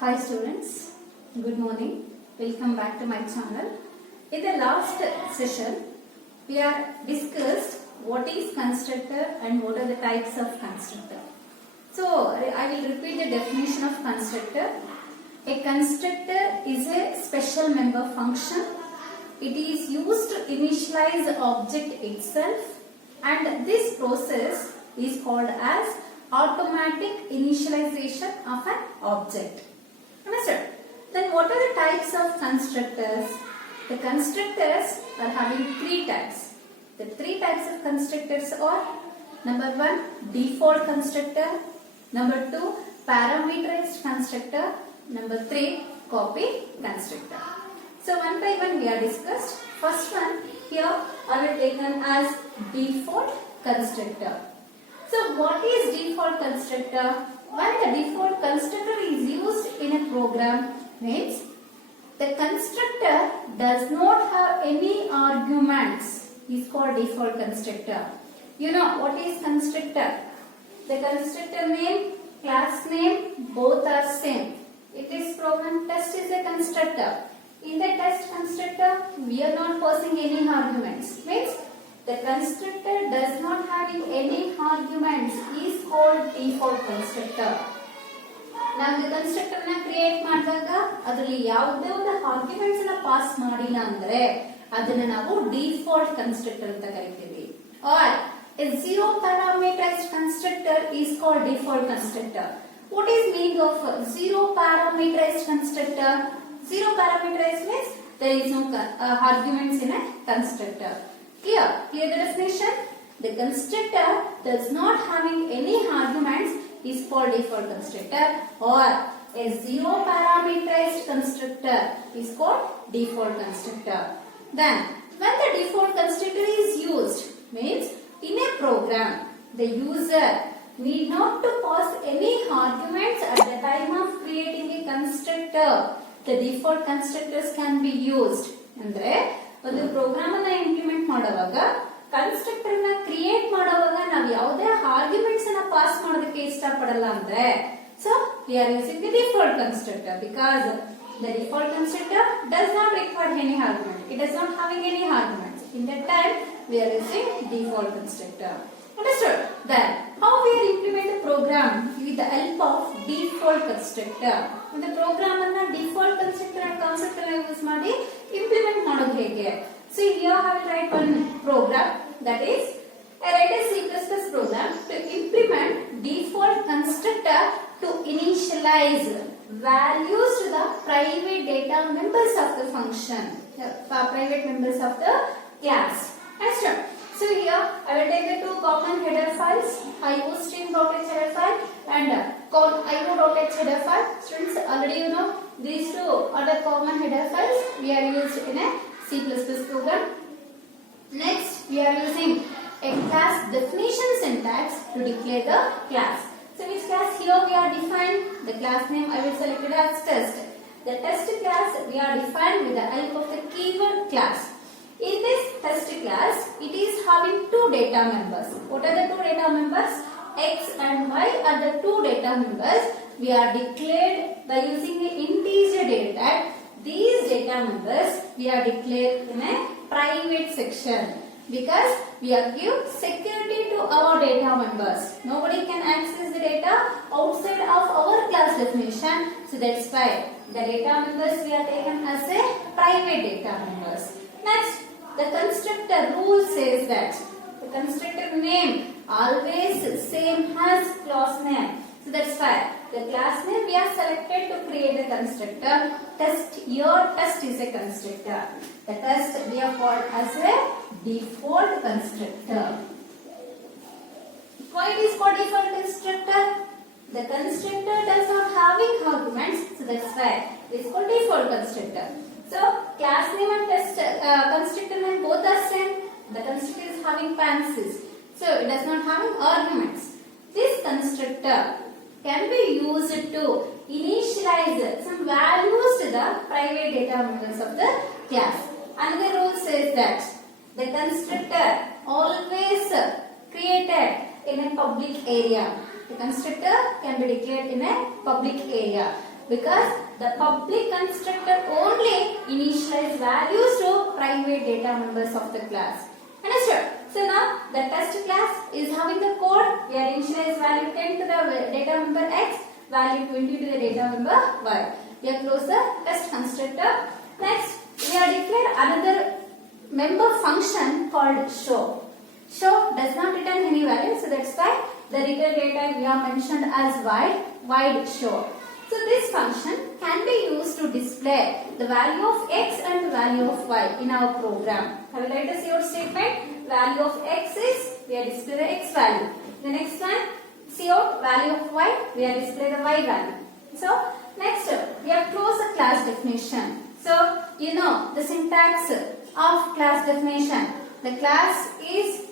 Hi students, good morning. Welcome back to my channel. In the last session, we have discussed what is constructor and what are the types of constructor. So, I will repeat the definition of constructor. A constructor is a special member function. It is used to initialize the object itself, and this process is called as automatic initialization of an object. Understood? Then what are the types of constructors? The constructors are having three types. The three types of constructors are: number one, default constructor; number two, parameterized constructor; number three, copy constructor. So one by one we are discussed. First one here I will take on as default constructor. So what is default constructor? When the default constructor is used in a program, means the constructor does not have any arguments, is called default constructor. You know what is constructor? The constructor name, class name, both are same. In this program, test is a constructor. In the test constructor, we are not passing any arguments. Means the constructor does not having any arguments is called default constructor. Now the constructor na create ಮಾಡಿದಾಗ ಅದರಲ್ಲಿ ಯಾವುದೇ ಒಂದು arguments ಅನ್ನು pass ಮಾಡಿಲ್ಲ ಅಂದ್ರೆ ಅದನ್ನ ನಾವು default constructor ಅಂತ ಕರೀತೀವಿ. Or a zero parameterized constructor is called default constructor. What is meaning of zero parameterized constructor? Zero parameterized means there is no arguments in a constructor. Clear the definition? The constructor does not having any arguments is called default constructor, or a zero parameterized constructor is called default constructor. Then when the default constructor is used, means in a program the user need not to pass any arguments at the time of creating a constructor. The default constructors can be used. ಅಂದ್ರೆ ಒಂದು program ಅನ್ನ implement ಮಾಡುವಾಗ constructor ನ create ಮಾಡುವಾಗ ನಾವು ಯಾವುದೇ arguments ಅನ್ನ pass ಮಾಡೋದಕ್ಕೆ ಇಷ್ಟಪಡಲ್ಲ ಅಂದ್ರೆ so we are using the default constructor because the default constructor does not require any argument. It does not having any arguments. In that time we are using default constructor. Understood? Then how we are implement the program with the help of default constructor. The program ಅನ್ನ default constructor and concept ಅನ್ನ use ಮಾಡಿ implement ಮಾಡೋದು ಹೇಗೆ? So here I will write one program, that is I write a C++ program to implement default constructor to initialize values to the private data members of the function, private members of the class. Understood? So here I will take the two common header files, iostream.h header file and io.h header file. Students, already you know these two are the common header files we are used in a C++ program. Next, we are using a class definition syntax to declare the class. So which class here we are defined? The class name I will select it as test. The test class we are defined with the help of the keyword class. In this test class, it is having two data members. What are the two data members? X and Y are the two data members. We are declared by using the integer data type. These data members we are declared in a private section because we are give security to our data members. Nobody can access the data outside of our class definition. So that's why the data members we are taken as a private data members. Next, the constructor rule says that the constructor name always same as class name. So that's why the class name we are selected to create a constructor. Test, your test is a constructor. The test we are called as a default constructor. Why it is called default constructor? The constructor does not having arguments, so that's why it is called default constructor. So class name and test constructor name both are same. The constructor is having parentheses, so it does not having arguments. This constructor can be used to initialize some values to the private data members of the class. Another rule says that the constructor always created in a public area. The constructor can be declared in a public area. Because the public constructor only initialize values to private data members of the class. Understood? So now the test class is having the code. We are initialize value 10 to the data member X, value 20 to the data member Y. We have closed the test constructor. Next, we have declared another member function called show. Show does not return any value, so that's why the return data we have mentioned as void show. So this function can be used to display the value of X and the value of Y in our program. Have you write us your statement? Value of X is, we are display the X value. The next one, out value of Y, we are display the Y value. So next, we have closed the class definition. So you know the syntax of class definition. The class is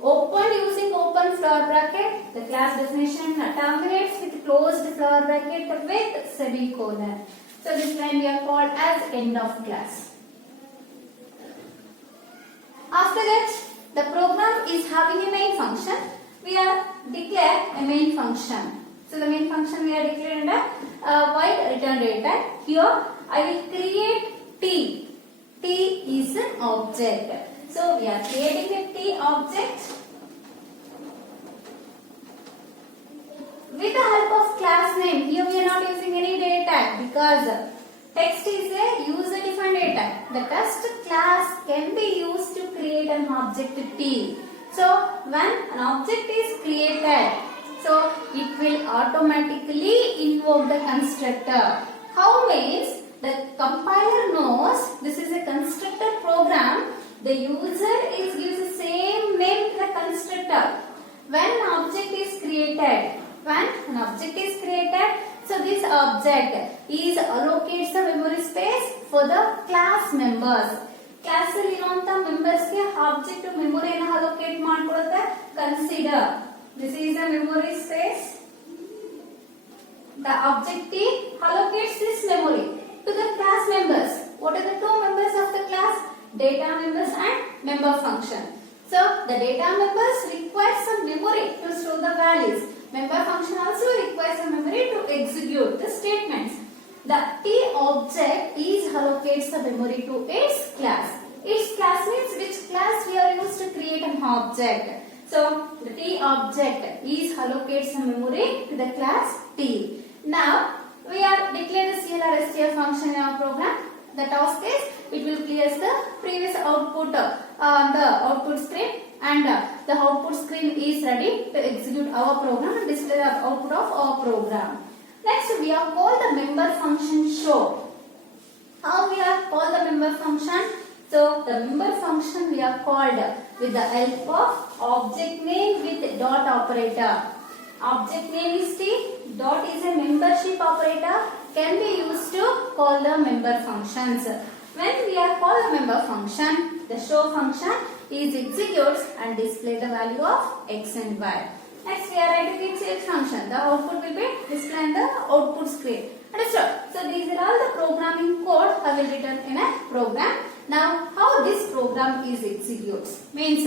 opened using open flower bracket. The class definition terminates with closed flower bracket with semicolon. So this line we are called as end of class. After that, the program is having a main function. We are declare a main function. So the main function we are declared under void return data. Here I will create T. T is an object. So we are creating a T object with the help of class name. Here we are not using any data tag because text is a user defined data. The test class can be used to create an object T. So when an object is created, so it will automatically invoke the constructor. How means the compiler knows this is a constructor program. The user gives the same name to the constructor. When an object is created, so this object is allocates the memory space for the class members. Class members ke object memory allocate ಮಾಡ್ಕೊಳ್ಳುತ್ತೆ. Consider this is a memory space. The object T allocates this memory to the class members. What are the two members of the class? Data members and member function. So the data members require some memory to store the values. Member function also requires some memory to execute the statements. The T object is allocates the memory to its class. Its class means which class we are used to create an object. So the T object is allocates the memory to the class T. Now we are declared the CLR function in our program. The task is it will clear the previous output on the output screen, and the output screen is ready to execute our program and display the output of our program. Next we are called the member function show. How we are called the member function? So the member function we are called with the help of object name with dot operator. Object name is T, dot is a membership operator, can be used to call the member functions. When we are called the member function, the show function is executes and display the value of X and Y. Next we are writing its H function. The output will be displayed in the output screen. Understood? So these are all the programming code I will written in a program. Now how this program is executes means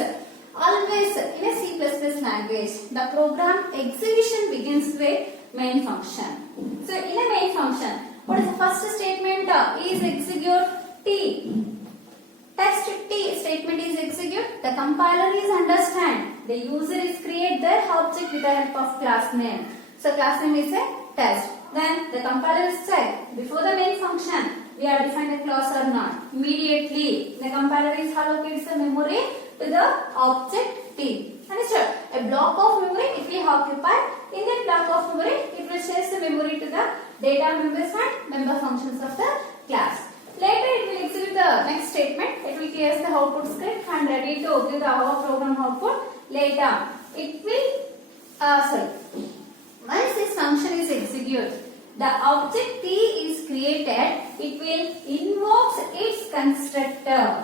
always in a C++ language the program execution begins with main function. So in a main function, what is the first statement? Is execute T. Test T statement is execute. The compiler is understand. The user is create their object with the help of class name. So class name is a test. Then the compiler is check before the main function we are defined a class or not. Immediately the compiler is allocates the memory to the object T. Understood? A block of memory it will occupy. In that block of memory it will share the memory to the data members and member functions of the class. Later it will execute the next statement. It will clear the output script and ready to give the our program output. Later it will once this function is executed, the object T is created. It will invoke its constructor.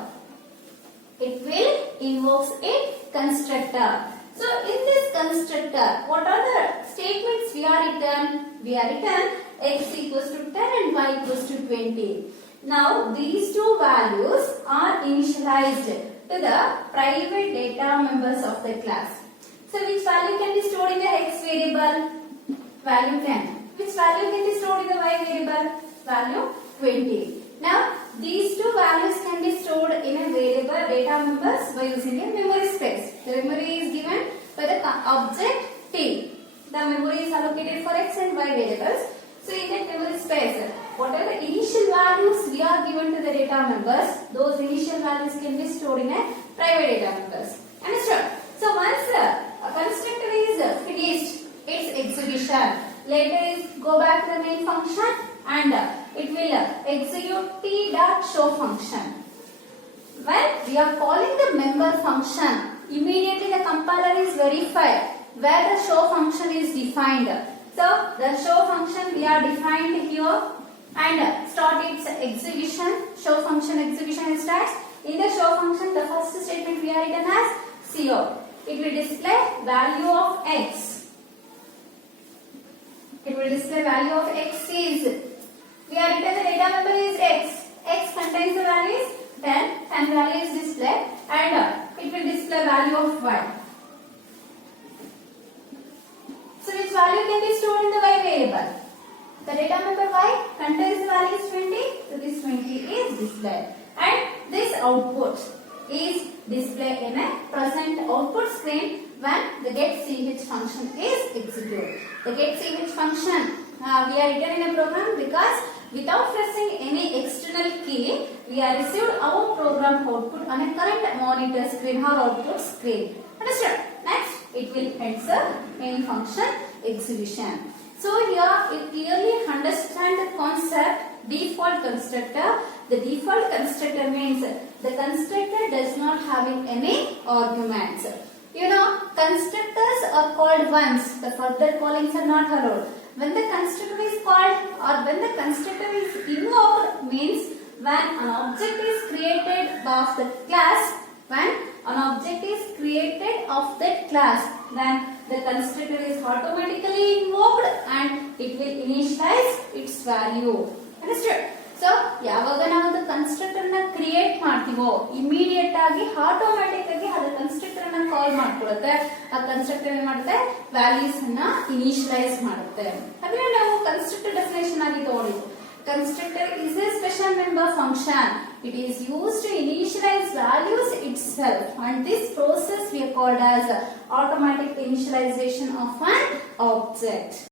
It will invoke its constructor. So in this constructor, what are the statements we are written? We are written x equals to 10 and y equals to 20. Now these two values are initialized to the private data members of the class. So which value can be stored in the x variable? Which value can be stored in the variable value 20. Now these two values can be stored in a variable data members by using a memory space. The memory is given by the object T. The memory is allocated for x and y variables. So in that memory space, whatever initial values we are given to the data members, those initial values can be stored in a private data members. Understood? So once a constructor is finished its execution, later is go back to the main function and it will execute t.show function. When we are calling the member function, immediately the compiler is verified where the show function is defined. So the show function we are defined here and start its execution. Show function execution starts. In the show function, the first statement we are written as cout. It will display value of x. It will display value of x is, we are written the data member is x. X contains the value is 10 and value is displayed and it will display value of y. So which value can be stored in the y variable? The data member y contains the value is 20. So this 20 is displayed and this output is displayed in a present output screen when the getCH function is executed. The getCH function we are written in a program because without pressing any external key, we are received our program output on a current monitor screen or output screen. Understood? Next, it will answer main function execution. So here you clearly understand the concept default constructor. The default constructor means the constructor does not having any arguments. You know, constructors are called once. The further callings are not allowed. When the constructor is called or when the constructor is invoked means when an object is created of the class, when an object is created of that class, then the constructor is automatically invoked and it will initialize its value. Understood? So, ಯಾವಾಗ ನಾವು the constructor ನ create ಮಾಡ್ತೀವೋ immediate ಆಗಿ automatic ಆಗಿ ಅದು constructor ನ call ಮಾಡ್ಕೊಳ್ಳುತ್ತೆ. ಆ constructor ಏನು ಮಾಡುತ್ತೆ values ಅನ್ನ initialize ಮಾಡುತ್ತೆ. ಅದನ್ನ ನಾವು constructor definition ಆಗಿ ತಗೊಂಡಿದ್ದು. Constructor is a special member function. It is used to initialize values itself and this process we are called as automatic initialization of an object.